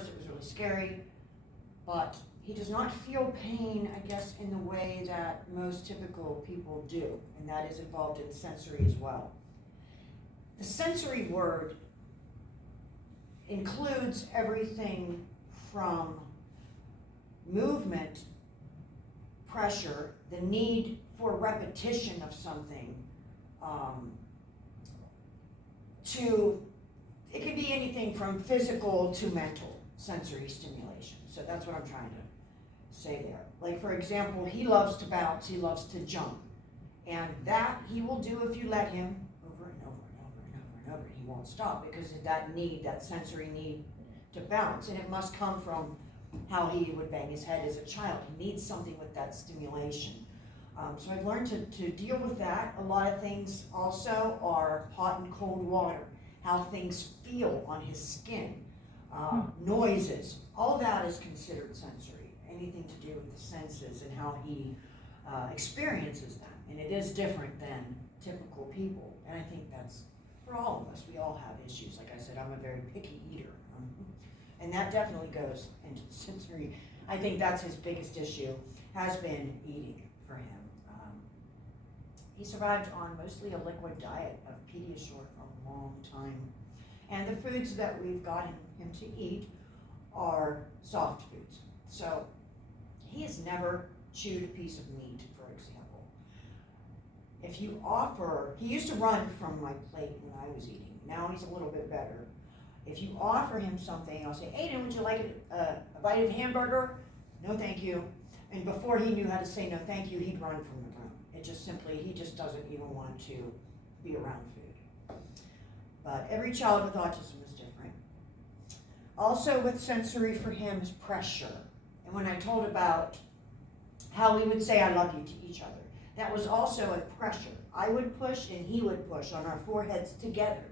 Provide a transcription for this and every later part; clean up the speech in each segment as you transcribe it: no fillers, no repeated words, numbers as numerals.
first it was really scary, but he does not feel pain, I guess, in the way that most typical people do, and that is involved in sensory as well. The sensory word includes everything from movement, pressure, the need for repetition of something, to, it could be anything from physical to mental sensory stimulation. So that's what I'm trying to say there. Like, for example, he loves to bounce, he loves to jump. And that he will do if you let him over and over and over and over and over. He won't stop because of that need, that sensory need to bounce. And it must come from how he would bang his head as a child. He needs something with that stimulation. So I've learned to deal with that. A lot of things also are hot and cold water, how things feel on his skin, noises. All that is considered sensory. Anything to do with the senses and how he experiences them. And it is different than typical people. And I think that's for all of us. We all have issues. Like I said, I'm a very picky eater. And that definitely goes into the sensory. I think that's his biggest issue, has been eating for him. He survived on mostly a liquid diet of Pediasure for a long time. And the foods that we've gotten him to eat are soft foods. So he has never chewed a piece of meat, for example. If you offer, he used to run from my plate when I was eating. Now he's a little bit better. If you offer him something, I'll say, Aiden, would you like a bite of hamburger? No, thank you. And before he knew how to say no, thank you, he'd run from the room. It just simply, he just doesn't even want to be around food. But every child with autism is different. Also with sensory for him is pressure. And when I told about how we would say I love you to each other, that was also a pressure. I would push and he would push on our foreheads together.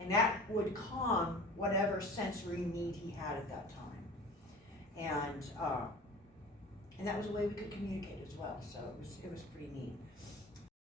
And that would calm whatever sensory need he had at that time. And that was a way we could communicate as well, so it was pretty neat.